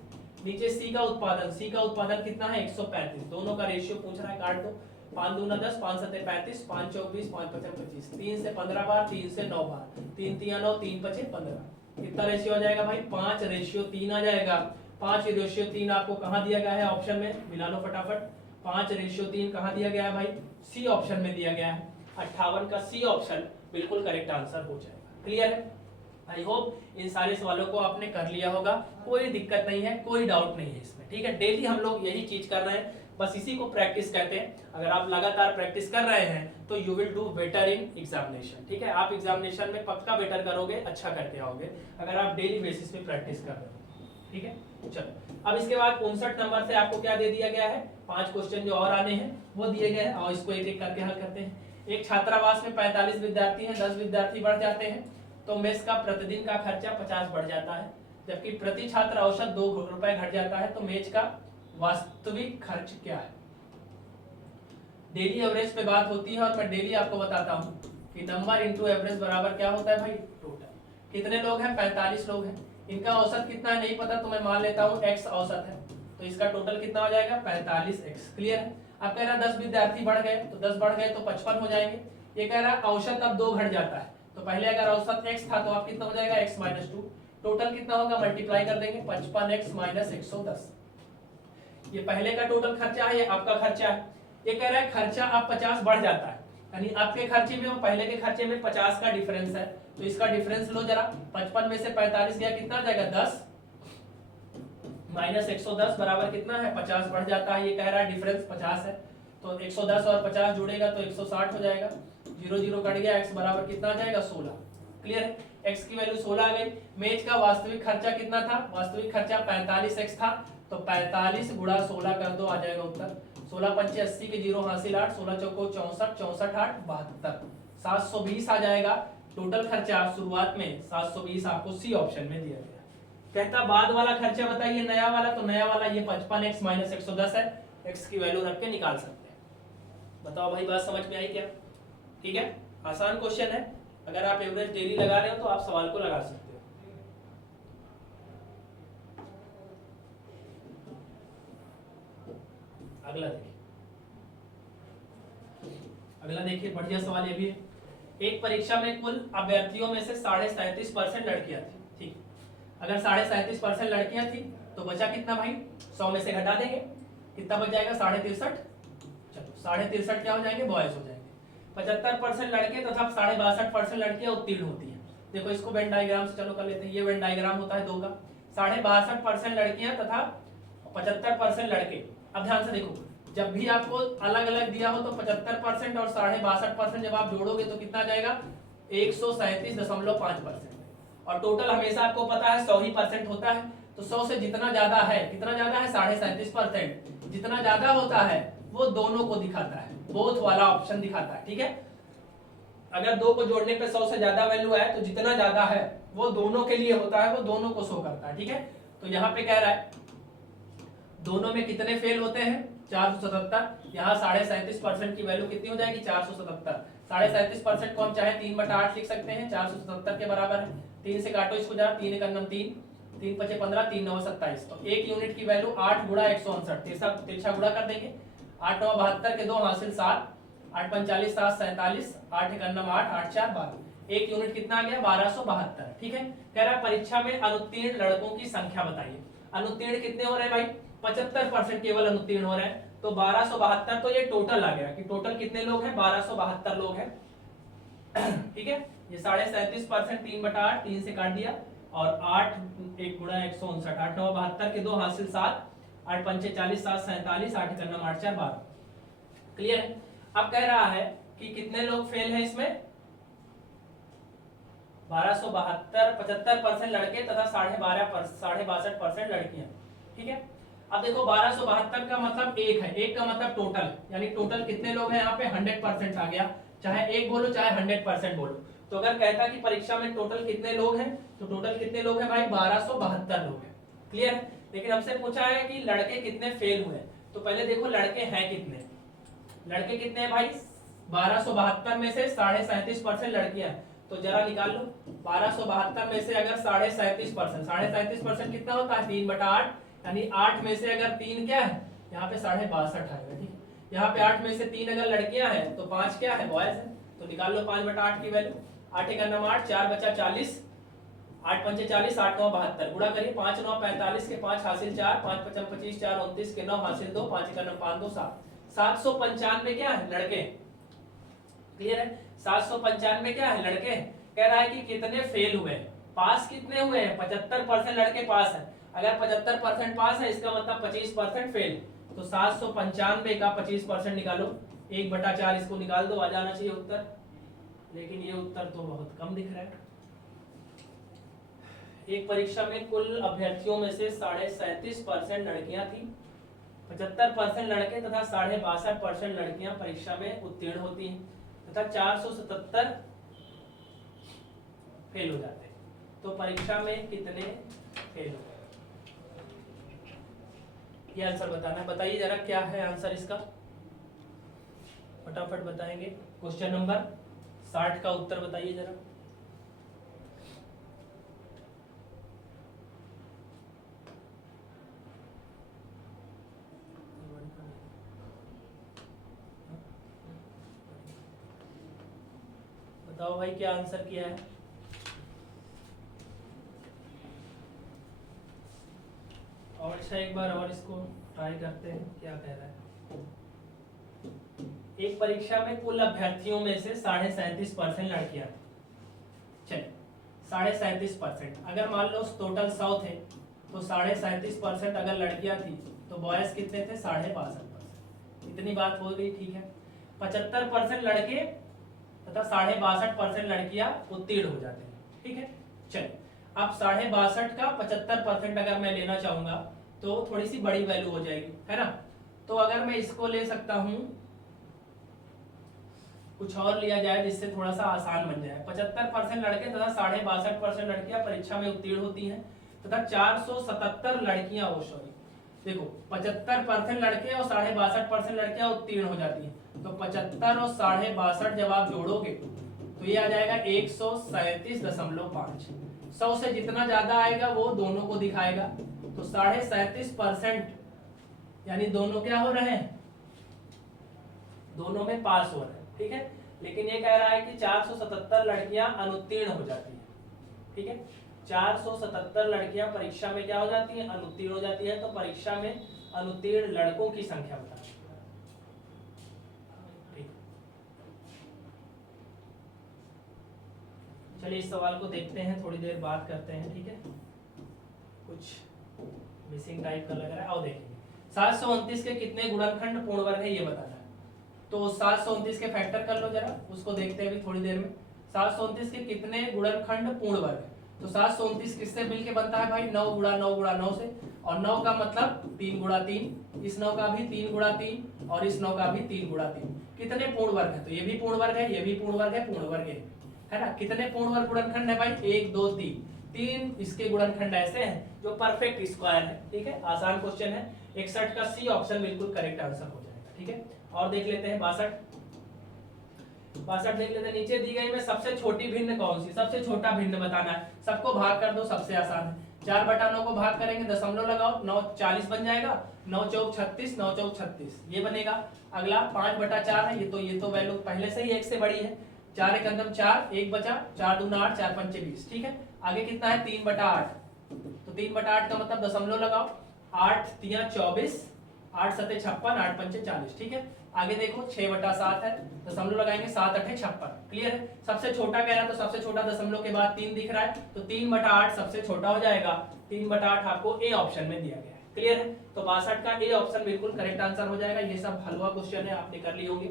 नीचे सी का उत्पादन, सी का उत्पादन कितना है 135, दोनों का रेशियो पूछ रहा है, काट दो, 5 दूना 10, 5 सत्ते 35, 5 चौक 20, 5 पचम 25, 3 से 15 बार, 3 से 9 बार, 3 तिया 9, 3 पचे 15, कितना रेशियो आ जाएगा भाई 5:3 आ जाएगा। 5:3 आपको कहाँ दिया गया है ऑप्शन में, मिला लो फटाफट। 5:3 कहाँ दिया गया है भाई, सी ऑप्शन में दिया गया है। 58 का सी ऑप्शन बिल्कुल करेक्ट आंसर हो जाएगा। क्लियर है? आई होप इन सारे सवालों को आपने कर लिया होगा, कोई दिक्कत नहीं है, कोई डाउट नहीं है इसमें। ठीक है, डेली हम लोग यही चीज कर रहे हैं, बस इसी को प्रैक्टिस कहते हैं। अगर आप लगातार प्रैक्टिस कर रहे हैं तो you will do better in examination. ठीक है, आप एग्जामिनेशन में पक्का बेटर करोगे, अच्छा करके आओगे अगर आप डेली बेसिस पे प्रैक्टिस कर रहे हो। ठीक है, चलो अब इसके बाद 59 नंबर से आपको क्या दे दिया गया है, 5 क्वेश्चन जो और आने हैं वो दिए गए हैं, और इसको एक एक करके हल करते हैं। एक छात्रावास में 45 विद्यार्थी हैं, 10 विद्यार्थी बढ़ जाते हैं तो मेस का प्रतिदिन का खर्चा 50 बढ़ जाता है, जबकि प्रति छात्र औसत 2 रुपए घट जाता है, तो मेज का वास्तविक खर्च क्या है। डेली एवरेज पे बात होती है और मैं डेली आपको बताता हूँ कि नंबर इंटू एवरेज बराबर क्या होता है भाई, टोटल। कितने लोग हैं, 45 लोग हैं, इनका औसत कितना है नहीं पता, तो मैं मान लेता हूँ x औसत है, तो इसका टोटल कितना हो जाएगा 45x। क्लियर है? अब कह रहा 10 विद्यार्थी बढ़ गए, तो 10 बढ़ गए तो 55 हो जाएंगे। ये कह रहा औसत अब 2 घट जाता है, तो पहले अगर औसत x था तो अब कितना हो जाएगा x - 2, टोटल कितना होगा मल्टीप्लाई कर देंगे 55x - 110। ये पहले का टोटल खर्चा है, ये आपका खर्चा है। ये कह रहा है खर्चा अब 50 बढ़ जाता है, यानी आपके खर्चे में और पहले के खर्चे में 50 का डिफरेंस है, तो इसका डिफरेंस लो जरा। 55 में से 45 गया कितना आ जाएगा 10 - 110 बराबर कितना है 50 बढ़ जाता है। ये कह रहा है डिफरेंस 50 है, तो 110 और 50 जुड़ेगा तो 160 हो जाएगा, 0 0 कट गया, x बराबर कितना आ जाएगा 16। क्लियर है? x की वैल्यू 16 आ गई। मेज का वास्तविक खर्चा कितना था, वास्तविक खर्चा 45x था, तो 45 गुणा 16 कर दो, आ जाएगा उत्तर 16 पंचे 80 के 0 हासिल 8, 16 चौको 64, 64 8 72, 720 आ जाएगा टोटल खर्चा। शुरुआत में 720 आपको सी ऑप्शन में दिया गया। कहता बाद वाला खर्चा बताइए, नया वाला, तो नया वाला ये 55x - 110 है, x की वैल्यू रख के निकाल सकते हैं। बताओ भाई बात समझ में आई क्या? ठीक है, आसान क्वेश्चन है, अगर आप एवरेज डेली लगा रहे हो तो आप सवाल को लगा सकते हो। अगला देखिए, अगला देखिए, बढ़िया सवाल ये भी है। एक परीक्षा में कुल अभ्यर्थियों में से 37.5% लड़कियां थी। ठीक, अगर 37.5% लड़कियां थी तो बचा कितना भाई, 100 में से घटा देंगे, कितना बच जाएगा 63.5। चलो 63.5 क्या हो जाएंगे, बॉयज हो जाएंगे। 75% लड़के तथा 62.5% लड़कियां उत्तीर्ण होती हैं। देखो इसको वेन डायग्राम से चलो कर लेते हैं, ये वेन डायग्राम होता है 2 का, 62.5% लड़कियां तथा 75% लड़के। अब ध्यान से देखो, जब भी आपको अलग अलग दिया हो तो 75% और 62.5% जब आप जोड़ोगे तो कितना जाएगा 137.5%, और टोटल हमेशा आपको पता है 100 ही परसेंट होता है, तो 100 से जितना ज्यादा है, कितना ज्यादा है 37.5%, जितना ज्यादा होता है वो दोनों को दिखाता है, बोथ वाला ऑप्शन दिखाता है। ठीक है, अगर 2 को जोड़ने पे 100 से ज्यादा वैल्यू है तो जितना ज्यादा है वो दोनों के लिए होता है, वो दोनों को शो करता है। ठीक है, तो यहाँ पे कह रहा है दोनों में कितने फेल होते हैं 477, यहाँ 37.5% की वैल्यू कितनी हो जाएगी 477। 37.5% को हम चाहे 3/8 लिख सकते हैं, 477 के बराबर है। 3 से काटो इसको जरा, 3 का 3, 3 पचे 15, 3 9 27, तो 1 यूनिट की वैल्यू 8 गुणा 159, तिरछा गुणा कर देंगे, 8 9 72 के 2 हासिल 7, 8 45 7 47, 8 1 8 8 4 12, 1 यूनिट कितना आ गया 1272। ठीक है, कह रहा है परीक्षा में अनुत्तीर्ण लड़कों की संख्या बताइए। अनुत्तीर्ण कितने हो रहे हैं भाई, 75% केवल अनुत्तीर्ण हो रहे हैं, तो 1272, तो ये टोटल आ गया कि टोटल कितने लोग हैं 1272 लोग हैं। ठीक है, ये 37.5%, 3/8, 3 से काट दिया, और 8 1 गुणा 159, 8 9 72 के 2 हासिल 7, 8 पंचे 40, 7 47, 8 1 8 4 12। क्लियर है? अब कह रहा है कि कितने लोग फेल हैं इसमें 1272, 75% लड़के तथा 62.5% लड़कियां। ठीक है। अब देखो 1272 का मतलब एक है, एक का मतलब टोटल, यानी टोटल कितने लोग हैं यहाँ पे 100% आ गया, चाहे एक बोलो चाहे 100% बोलो। तो अगर कहता कि परीक्षा में टोटल कितने लोग हैं, तो टोटल कितने लोग हैं भाई 1272 लोग हैं। क्लियर है। लेकिन हमसे पूछा है कि लड़के कितने फेल हुए, तो पहले देखो लड़के हैं कितने, लड़के कितने हैं भाई 1272 में से 37.5% लड़कियां हैं, तो जरा निकाल लो 1272 में से अगर 37.5% कितना होता है 3/8, यानी 8 में से अगर 3 क्या है यहाँ पे 62.5 आएगा। ठीक है, यहाँ पे 8 में से 3 अगर लड़कियां हैं तो 5 क्या है बॉयज है, तो निकाल लो 5/8 की वैल्यू। 8 × 9 8, 4 बचा 40, 8 पंचे 40, 8 9 72, गुणा करिए 5 9 45 के 5 हासिल 4, 5 5 25, 4 29 के 9 हासिल 2, 5 × 9 5 2 7, 795 क्या है लड़के। क्लियर है, 795 क्या है लड़के। कह रहा है कि कितने फेल हुए, पास कितने हुए हैं 75% लड़के पास है। अगर 75% पास है इसका मतलब 25% फेल, तो 795 का 25% निकालो, 1/4 इसको निकाल दो, आ जाना चाहिए उत्तर। लेकिन ये उत्तर तो बहुत कम दिख रहा है। एक परीक्षा में कुल अभ्यर्थियों में से 37.5% लड़कियां थी, 75% लड़के तथा 62.5% लड़कियां परीक्षा में उत्तीर्ण होती हैं तथा 477 फेल हो जाते हैं। तो परीक्षा में कितने फेल हो गए, ये आंसर बताना है। बताइए जरा क्या है आंसर इसका, फटाफट बताएंगे। क्वेश्चन नंबर 60 का उत्तर बताइए जरा। बताओ भाई क्या आंसर किया है। और अच्छा एक बार और इसको ट्राई करते हैं क्या कह रहा है। एक परीक्षा में कुल अभ्यर्थियों में से 37.5% लड़कियां, चलिए 37.5%, अगर मान लो टोटल 100 थे तो 37.5% अगर लड़कियां थी तो बॉयज कितने थे 62.5%। इतनी बात हो गई, ठीक है। 75% लड़के तथा 62.5% लड़कियां उत्तीर्ण हो जाते हैं, ठीक है। चलिए अब 62.5 का 75% अगर मैं लेना चाहूंगा तो थोड़ी सी बड़ी वैल्यू हो जाएगी, है ना। तो अगर मैं इसको ले सकता हूं, कुछ और लिया जाए जिससे थोड़ा सा आसान बन जाए। 75% लड़के तथा 62.5% लड़कियां परीक्षा में उत्तीर्ण होती हैं तथा 477 लड़कियां, ओ सॉरी देखो 75% लड़के और 62.5% लड़कियां उत्तीर्ण हो जाती हैं, तो 75 और 62.5 जब आप जोड़ोगे तो ये आ जाएगा 137.5। 100 से जितना ज्यादा आएगा वो दोनों को दिखाएगा, तो 37.5% यानी दोनों क्या हो रहे हैं, दोनों में पास हो रहे हैं, ठीक है। लेकिन ये कह रहा है कि 477 लड़कियां अनुत्तीर्ण हो जाती हैं, ठीक है। 477 लड़कियां परीक्षा में क्या हो जाती हैं, अनुत्तीर्ण हो जाती है। तो परीक्षा में अनुत्तीर्ण लड़कों की संख्या बता, ठीक। चलिए इस सवाल को देखते हैं, थोड़ी देर बात करते हैं, ठीक है। कुछ मिसिंग टाइप का लग रहा है, आओ देखेंगे। 729 के कितने गुणनखंड पूर्ण वर्ग है ये बताना है। तो 729 के फैक्टर कर लो जरा, उसको देखते हैं अभी थोड़ी देर में। 729 के कितने गुणनखंड पूर्ण वर्ग है, तो 729 किससे मिलके बनता है भाई 9 × 9 × 9 से, और 9 का मतलब 3 × 3, इस 9 का भी 3 × 3 और इस 9 का भी 3 × 3। कितने पूर्ण वर्ग है, तो ये भी पूर्ण वर्ग है, ये भी पूर्ण वर्ग है, पूर्ण वर्ग है ना। कितने पूर्ण वर्ग गुणनखंड है भाई 1 2 3, 3 इसके गुणनखंड ऐसे हैं जो परफेक्ट स्क्वायर है, ठीक है। आसान क्वेश्चन है। 61 का सी ऑप्शन बिल्कुल करेक्ट आंसर हो जाएगा, ठीक है। और देख लेते हैं 62 देख लेते हैं। नीचे दी गई में सबसे छोटी भिन्न कौन सी, सबसे छोटा भिन्न बताना है। सबको भाग कर दो, सबसे आसान है। 4/9 को भाग करेंगे, दशमलव लगाओ, 9 40 बन जाएगा, 9 चौक 36, 9 चौक 36 ये बनेगा। अगला 5/4 है, ये तो वैल्यू पहले से ही 1 से बड़ी है। 4 × 1 4, 1 बचा, 4 दूना 8, 4 पंचे 20, ठीक है। आगे कितना है 3/8, तो 3/8 का मतलब दशमलव लगाओ, 8 × 24, 8 × 7 56, 8 पंचे 40, ठीक है। आगे देखो 6/7 है, दशमलव लगाएंगे, 7 × 8 56, क्लियर है। सबसे छोटा कह रहा है तो सबसे छोटा दशमलव के बाद 3 दिख रहा है, तो 3/8 सबसे छोटा हो जाएगा। 3/8 आपको ए ऑप्शन में दिया गया है, क्लियर है। तो 62 का ए ऑप्शन बिल्कुल करेक्ट आंसर हो जाएगा। ये सब हलवा क्वेश्चन है, आपने कर लिए होंगे।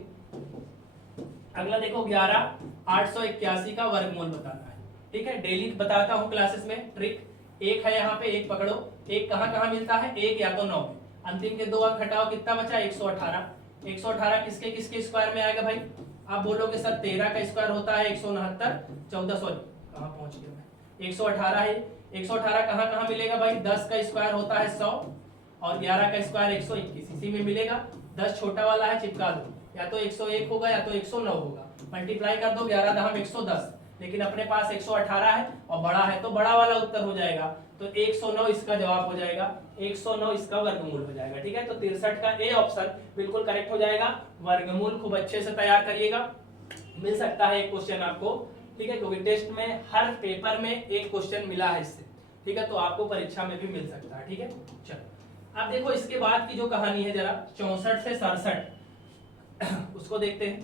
अगला देखो 11,881 का वर्गमूल बताना है, ठीक है। डेली बताता हूँ क्लासेस में ट्रिक, एक है यहाँ पे, एक पकड़ो, एक कहाँ कहाँ मिलता है, एक या तो 9 में। अंतिम के 2 अंक हटाओ, कितना बचा 118। 118 किसके किसके स्क्वायर में आएगा भाई, आप बोलोगे सर 13 का स्क्वायर होता है 169, 14 सॉरी कहाँ पहुंच गया मैं, 118 है। 118 कहाँ कहाँ मिलेगा भाई, 10 का स्क्वायर होता है 100 और 11 का स्क्वायर 121, इसी में मिलेगा। 10 छोटा वाला है, चिपका दो, या तो 101 होगा या तो 109 होगा, मल्टीप्लाई कर दो, 11 दहम 110, लेकिन अपने पास 118 है और बड़ा है तो बड़ा वाला उत्तर हो जाएगा, तो 109 इसका जवाब हो जाएगा, 109 इसका वर्गमूल हो जाएगा। ठीक है, तो 63 का ए ऑप्शन बिल्कुल करेक्ट हो जाएगा। वर्गमूल खूब अच्छे से तैयार करिएगा, मिल सकता है एक क्वेश्चन आपको। ठीक है, क्योंकि टेस्ट में हर पेपर में एक क्वेश्चन मिला है इससे। ठीक है, तो आपको परीक्षा में भी मिल सकता है। ठीक है, चलो अब देखो इसके बाद की जो कहानी है जरा 64 से 67 उसको देखते हैं।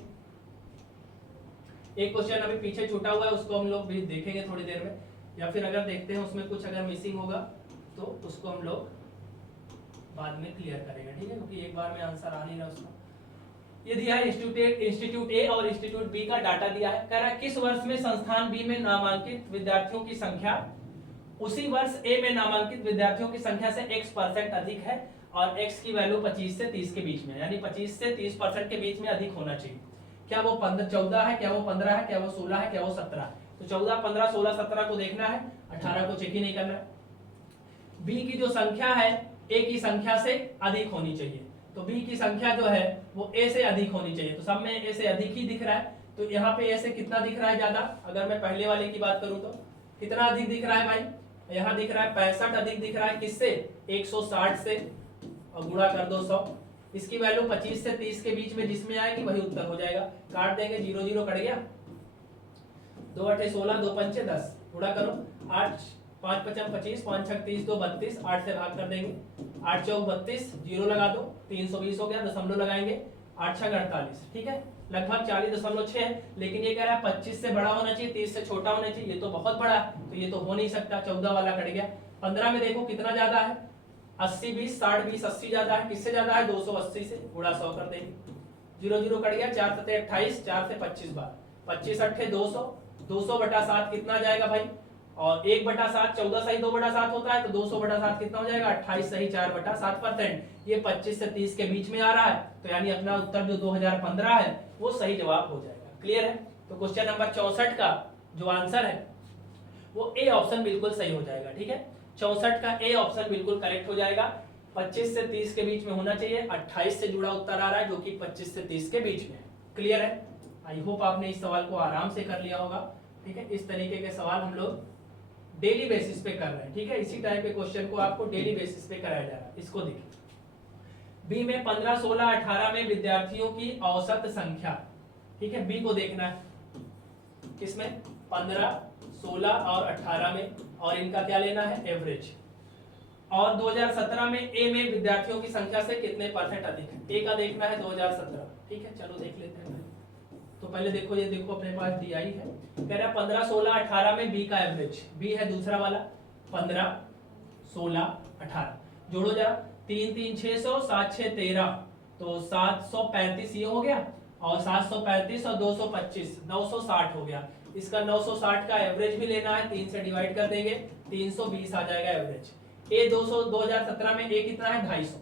एक क्वेश्चन अभी पीछे छूटा हुआ है, उसको हम लोग भी देखेंगे थोड़ी देर में, या फिर अगर देखते हैं उसमें कुछ अगर मिसिंग होगा तो उसको हम लोग बाद में क्लियर करेंगे। ठीक है, क्योंकि एक बार में आंसर आ नहीं रहा उसका। ये दिया है इंस्टीट्यूट ए और इंस्टीट्यूट बी का डाटा दिया है, कह रहा है किस वर्ष में संस्थान बी में नामांकित विद्यार्थियों की संख्या उसी वर्ष ए में नामांकित विद्यार्थियों की संख्या से x% अधिक है और x की वैल्यू 25 से 30 के बीच में, यानी 25 से 30% के बीच में अधिक होना चाहिए। क्या वो 14 है, क्या वो 15 है, क्या वो 16 है, क्या वो 17 है? तो 14, 15, 16, 17 को देखना है, 18 को चेक ही नहीं करना है। बी की जो संख्या है ए की संख्या से अधिक होनी चाहिए, तो बी की संख्या जो है वो ए से अधिक होनी चाहिए, तो सब में ए से अधिक ही दिख रहा है, तो यहाँ पे ए से कितना दिख रहा है ज्यादा? अगर मैं पहले वाले की बात करूं तो कितना अधिक दिख रहा है भाई, यहाँ दिख रहा है 65 अधिक दिख रहा है, किससे? 160 से, और गुणा कर दो 100। इसकी वैल्यू 25 से 30 के बीच में जिसमें आएगी वही उत्तर हो जाएगा। काट देंगे, 0 0 कट गया, 2 8 16, 2 5 10, गुणा करो, 8 5 5 25, 5 6 30, 2 32, 8 से भाग कर देंगे, 8 चौक 32, 0 लगा दो, 320 हो गया, दशमलव लगाएंगे, 8 6 48। ठीक है, लगभग 40.6 है, लेकिन ये कह रहा है 25 से बड़ा होना चाहिए, 30 से छोटा होना चाहिए, ये तो बहुत बड़ा है, तो ये तो हो नहीं सकता, 14 वाला कट गया। 15 में देखो कितना ज्यादा है, 80 20, 60 20, 80 ज्यादा है, किससे ज्यादा है? 280 से, गुणा 100 कर देंगे, 0 0 कट गया, 4 7 28, 4 से 25 बार, 25 8 200, 200/7 कितना जाएगा भाई, और 1/7, 14 सही 2/7 होता है, तो 200/7 कितना हो जाएगा? 28 सही 4/7%। ये 25 से 30 के बीच में आ रहा है, तो यानी अपना उत्तर जो 2015 है वो सही जवाब हो जाएगा। क्लियर है? तो क्वेश्चन नंबर 64 का जो आंसर है वो ए ऑप्शन बिल्कुल सही हो जाएगा। ठीक है, 64 का ए ऑप्शन बिल्कुल करेक्ट हो जाएगा। 25 से 30 के बीच में होना चाहिए, 28 से जुड़ा उत्तर आ रहा है जो कि 25 से 30 के बीच में है। क्लियर है? आई होप आपने इस सवाल को आराम से कर लिया होगा। ठीक है, इस तरीके के सवाल हम लोग डेली बेसिस पे कर रहे हैं। ठीक है, इसी टाइप के क्वेश्चन को आपको डेली बेसिस पे कराया जा रहा है। इसको देखिए, बी में 15 16 18 में विद्यार्थियों की औसत संख्या। ठीक है, बी को देखना है, किसमें? 15 16 और 18 में, और इनका क्या लेना है? एवरेज। और 2017 में ए में विद्यार्थियों की संख्या से कितने % अधिक है, ए का देखना है 2017। ठीक है, चलो देख लेते हैं। तो पहले देखो, ये देखो अपने पास डीआई है, कह रहा है 15 16 18 में बी का एवरेज, बी है दूसरा वाला, 15 16 18, जोड़ो जरा, 3 3 600, 7 6 13, तो 735 ये हो गया, और 735 और 225 960 हो गया। इसका 960 का एवरेज भी लेना है, 3 से डिवाइड कर देंगे, 320 आ जाएगा एवरेज। ए 2017 में ए कितना है? 250।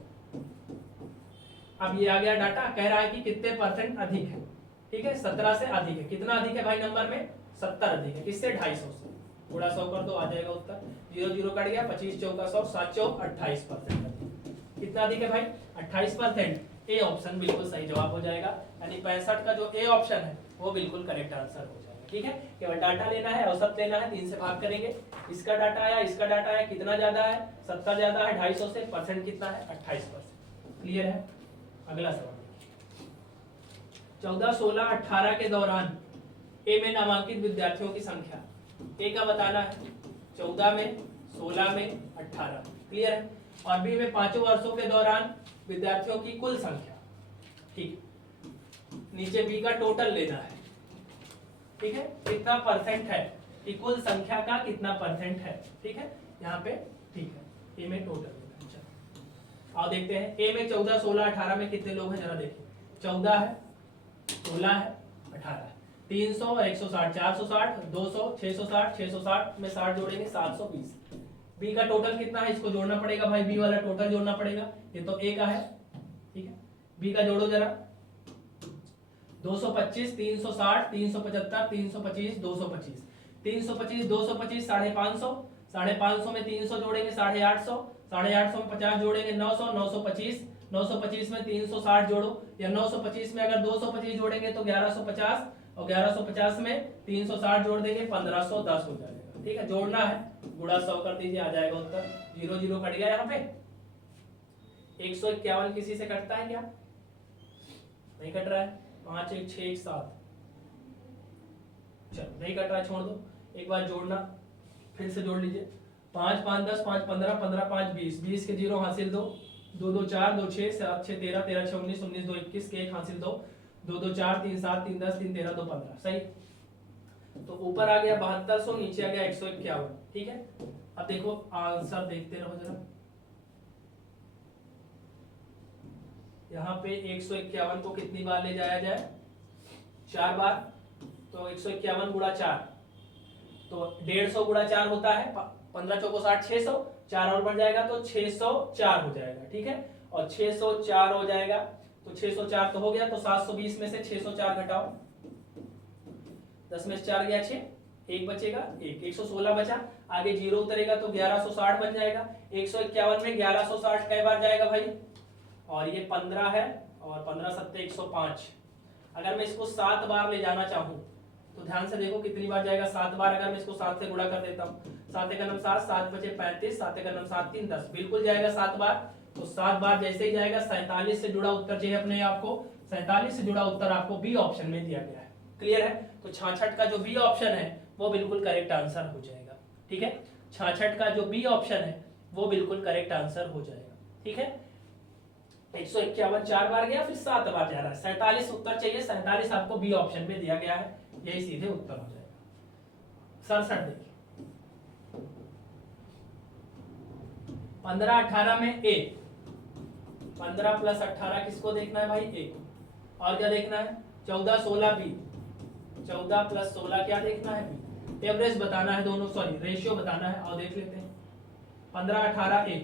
अब ये आ गया डाटा, कह रहा है कि कितने % अधिक है। ठीक है, 17 से अधिक है, कितना अधिक है भाई नंबर में? 70 अधिक है, किससे? 250 से, गुणा 100 कर दो, आ जाएगा उत्तर। 0 0 कट गया, 25 चौका 100, 7 चौक 28% अधिक। कितना अधिक है भाई? 28%। ए ऑप्शन बिल्कुल सही जवाब हो जाएगा, यानी 65 का जो ए ऑप्शन है वो बिल्कुल करेक्ट आंसर हो जाएगा। ठीक है, केवल डाटा लेना है, औसत लेना है, 3 से भाग करेंगे, इसका डाटा आया, इसका डाटा आया, कितना ज्यादा है? 70 ज्यादा है 250 से, परसेंट कितना है? 28%। क्लियर है? अगला सवाल, 14 16 18 के दौरान ए में नामांकित विद्यार्थियों की संख्या, ए का बताना है, 14 में 16 में 18। क्लियर है? और बी में 5 वर्षों के दौरान विद्यार्थियों की कुल संख्या। ठीक, नीचे बी का टोटल लेना है। ठीक है, कितना % है कि कुल संख्या का कितना % है। ठीक है, यहाँ पे ठीक है, ए में टोटल लेना है। चलो आओ देखते हैं, ए में 14 16 18 में कितने लोग हैं, जरा देखिए। 14 है, 16 है, 18 है, 300 160 460 200 660 660 में 60 जोड़ेंगे 720, बी का टोटल कितना है, इसको जोड़ना पड़ेगा भाई, बी वाला टोटल जोड़ना पड़ेगा, ये तो ए का है, ठीक है। बी का जोड़ो जरा, 225, 360, 375, 325, 225, 325, 225, 550, 550 में 300 जोड़ेंगे 850, 850 में 50 जोड़ेंगे 900, 925, 925 में 360 जोड़ो, या 925 में अगर 225 जोड़ेंगे तो 1150, और 1150 में 360 जोड़ देंगे 1510 हो जाएगा, ठीक है। जोड़ना है, गुणा 100 कर दीजिए, आ जाएगा उत्तर। 0 0 कट गया यहाँ पे। 151 किसी से कटता है क्या? नहीं कट रहा है। 5 1 6 1 7, चलो नहीं कट रहा है, छोड़ दो। एक बार जोड़ना, फिर से जोड़ लीजिए। 5 5 10, 5 15, 15 5 20, 20 के 0 हासिल 2, 2 2 4, 2 6, 7 6 13, 13 6 19, 19 2 21 के 1 हासिल 2, 2 2 4, 3 7, 3 10, 3 13, 2 15, सही। तो ऊपर आ गया 7200, नीचे आ गया 151, ठीक है। अब देखो आंसर देखते रहो जरा। यहाँ पे 151 को कितनी बार ले जाया जाए? 4 बार। तो 151 गुणा 4, तो 150 गुणा 4 होता है 15 चौको 60, 600, 4 और बढ़ जाएगा तो 604 हो जाएगा, ठीक है। और 604 हो जाएगा तो 604 तो हो गया, तो 720 में से 604 घटाओ, 10 में से 4 गया 6, 1 बचेगा 1, 116 बचा, आगे 0 उतरेगा तो 1160 बन जाएगा। 151 में 1160 कई बार जाएगा भाई? और ये 15 है, और 15 7 105। अगर मैं इसको 7 बार ले जाना चाहूँ तो ध्यान से देखो कितनी बार जाएगा। 7 बार अगर मैं इसको 7 से गुणा कर देता हूँ, 7 एक 7, 7 बचे 35, 7 एक 7 3 10, बिल्कुल जाएगा 7 बार। तो 7 बार जैसे ही जाएगा, 47 से जुड़ा उत्तर चाहिए अपने आपको, 47 से जुड़ा उत्तर आपको बी ऑप्शन में दिया गया है। क्लियर है? तो 66 का जो बी ऑप्शन है वो बिल्कुल करेक्ट आंसर हो जाएगा, ठीक है। 66 का जो बी ऑप्शन है वो बिल्कुल करेक्ट आंसर हो जाएगा, ठीक है। 151 4 बार गया, फिर 7 बार जा रहा है, 47 उत्तर चाहिए, 47 आपको बी ऑप्शन में दिया गया है, यही सीधे उत्तर हो जाएगा। 67 देखिए, 15 18 में ए, 15 प्लस 18 किसको देखना है भाई? ए। और क्या देखना है? 14 16 बी, 14 प्लस 16 क्या देखना है? बी। एवरेज बताना है दोनों, सॉरी रेशियो बताना है, और देख लेते हैं। 15 18 ए,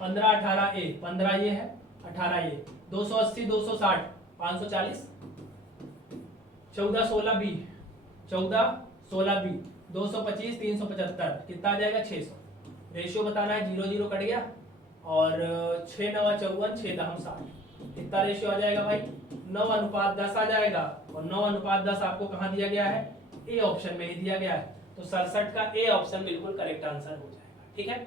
15 18 ए, 15 ये है, 18 ये, 280 260, 540, 14 16 बी, 14 16 बी, 225 375, कितना आ जाएगा? 600। रेशियो बताना है, 0 0 कट गया, और 6 9 54, 6 10 60, कितना रेशियो आ जाएगा भाई? 9:10 आ जाएगा, और 9:10 आपको कहाँ दिया गया है? ए ऑप्शन में ही दिया गया है। तो 67 का ए ऑप्शन बिल्कुल करेक्ट आंसर हो जाएगा, ठीक है।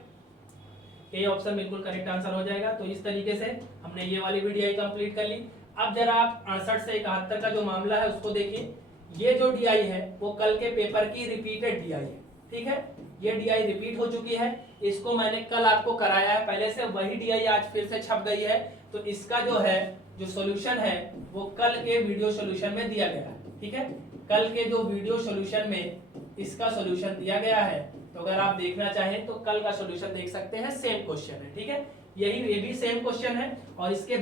ए ऑप्शन बिल्कुल करेक्ट आंसर हो जाएगा। तो इस तरीके से हमने ये वाली वीडियो कंप्लीट कर ली। अब जरा आप 68 से 71 का जो मामला है उसको देखिए। ये जो डीआई है वो कल के पेपर की रिपीटेड डीआई है, ठीक है। ये डीआई रिपीट हो चुकी है, इसको मैंने कल आपको कराया है पहले से, वही डीआई आज फिर से छप गई है। तो इसका जो है जो सॉल्यूशन है वो कल के वीडियो सॉल्यूशन में दिया गया है, ठीक है। कल के जो वीडियो सॉल्यूशन में इसका सॉल्यूशन दिया गया है, तो अगर आप देखना चाहें तो कल का सॉल्यूशन देख सकते हैं। सेम क्वेश्चन है, ठीक है। ये भी सेम क्वेश्चन है। और इसके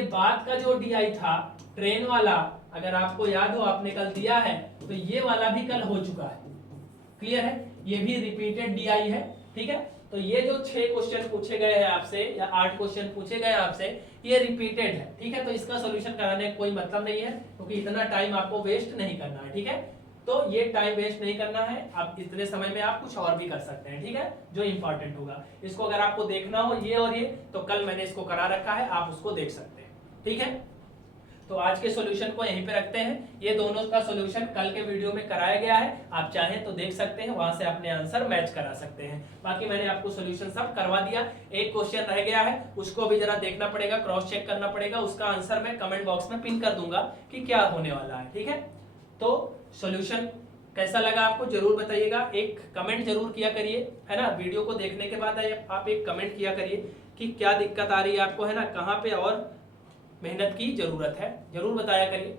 बाद का जो डीआई था ट्रेन वाला, अगर आपको याद हो आपने कल दिया है, तो ये वाला भी कल हो चुका है। क्लियर है? ये भी रिपीटेड डीआई है, ठीक है। तो ये जो 6 क्वेश्चन पूछे गए हैं आपसे, या 8 क्वेश्चन पूछे गए आपसे, ये रिपीटेड है, ठीक है। तो इसका सॉल्यूशन कराने का कोई मतलब नहीं है, क्योंकि इतना टाइम आपको वेस्ट नहीं करना है, ठीक है। तो ये टाइम वेस्ट नहीं करना है, आप इतने समय में आप कुछ और भी कर सकते हैं, ठीक है, जो इंपॉर्टेंट होगा। इसको अगर आपको देखना हो ये और ये, तो कल मैंने इसको करा रखा है, आप उसको देख सकते हैं, ठीक है। तो आज के सॉल्यूशन को यहीं पे रखते हैं। ये दोनों का सॉल्यूशन कल के वीडियो में कराया गया है, आप चाहें तो देख सकते हैं, वहां से अपने आंसर मैच करा सकते हैं। बाकी मैंने आपको सॉल्यूशन सब करवा दिया। एक क्वेश्चन रह गया है, उसको भी जरा देखना पड़ेगा, क्रॉस चेक करना पड़ेगा। उसका आंसर मैं कमेंट बॉक्स में पिन कर दूंगा कि क्या होने वाला है, ठीक है। तो सॉल्यूशन कैसा लगा आपको जरूर बताइएगा, एक कमेंट जरूर किया करिए, है ना। वीडियो को देखने के बाद आप एक कमेंट किया करिए कि क्या दिक्कत आ रही है आपको, है ना, कहाँ पे और मेहनत की जरूरत है, जरूर बताया करिए।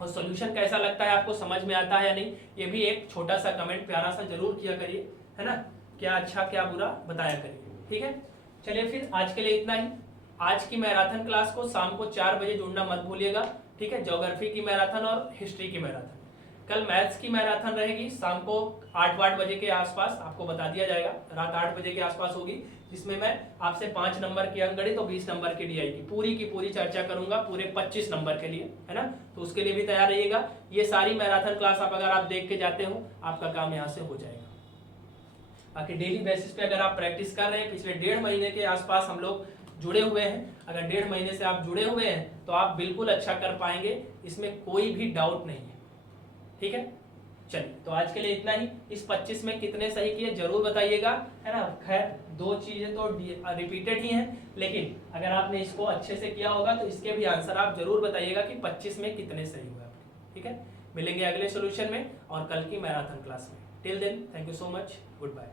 और सॉल्यूशन कैसा लगता है आपको, समझ में आता है या नहीं, ये भी एक छोटा सा कमेंट प्यारा सा जरूर किया करिए, है ना। क्या अच्छा क्या बुरा बताया करिए, ठीक है। चलिए फिर आज के लिए इतना ही। आज की मैराथन क्लास को शाम को 4 बजे जुड़ना मत भूलिएगा, ठीक है। ज्योग्राफी की मैराथन और हिस्ट्री की मैराथन, कल मैथ्स की मैराथन रहेगी शाम को 8 बजे के आसपास, आपको बता दिया जाएगा, रात 8 बजे के आसपास होगी, जिसमें मैं आपसे 5 नंबर की अंकगणित तो 20 नंबर की डीआई की पूरी चर्चा करूंगा पूरे 25 नंबर के लिए, है ना। तो उसके लिए भी तैयार रहिएगा। ये सारी मैराथन क्लास अगर आप देख के जाते हो, आपका काम यहाँ से हो जाएगा। बाकी डेली बेसिस पे अगर आप प्रैक्टिस कर रहे हैं, पिछले 1.5 महीने के आसपास हम लोग जुड़े हुए हैं, अगर 1.5 महीने से आप जुड़े हुए हैं तो आप बिल्कुल अच्छा कर पाएंगे, इसमें कोई भी डाउट नहीं है। ठीक है, चलिए तो आज के लिए इतना ही। इस 25 में कितने सही किए जरूर बताइएगा, है ना। खैर 2 चीजें तो रिपीटेड ही हैं, लेकिन अगर आपने इसको अच्छे से किया होगा तो इसके भी आंसर आप जरूर बताइएगा कि 25 में कितने सही हुए आपके। ठीक है, मिलेंगे अगले सोल्यूशन में और कल की मैराथन क्लास में। Till then, thank you so much, good bye.